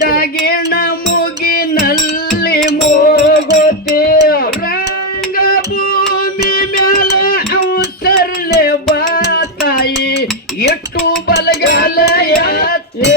ಡಗಿಣ ಮುಗಿನಲ್ಲಿ ರಂಗ ಭೂಮಿ ಮೇಲೆ ಅವಸರ್ಲೆ ಬಾತಾಯಿ. ಎಟ್ಟು ಬಲಗಾಲ ಯಾತ್ರೆ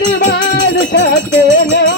দিবার সাথে না।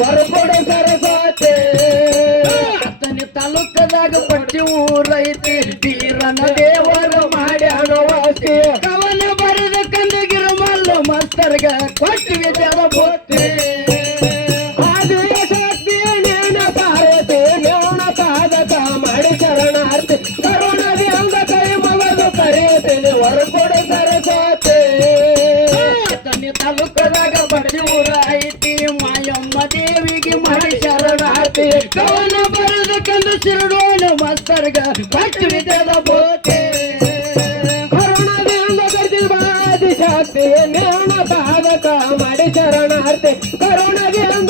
ಹೊರಪಡು ಕರದಾತೆ ಆತನಿ ತಾಲೂಕದಾಗ ಪಟ್ಟಿ ಊರೈತಿ. ಬೀರನ ದೇವರ ಮಾಡಿ ಅಣವಾಸಿ ಕವನ ಬರೆದ ಕಂದಗಿರ ಮಲ್ಲು ಮಸ್ತರ್ಗ ಕೊಟ್ಟಿಗೆ ಜನ ಬೊತ್ತಿ. ಶಕ್ತಿ ನೇಣ ತಾರತೆ ನೇಣ ಸಾಧಕ ಮಾಡಿ ಶರಣಾರ್ಥಿ. ಕರುಣ ದೇವಿಗೆ ಮಾಡಿ ಶರಣಾತಿ ಕವನ ಬರದ ಕಂದು ಸಿರುಡೋಣ ಮಸ್ತರ್ಗ. ವಿಧದ ಬೋತೆ. ಕರುಣದಿಂದ ಗರ್ಜಿವಾದಿ ಶಾಕ್ತಿ ನಾಮ ಸಾಧಕ ಮಾಡಿ ಶರಣಾರ್ಥಿ ಕರುಣದಿಂದ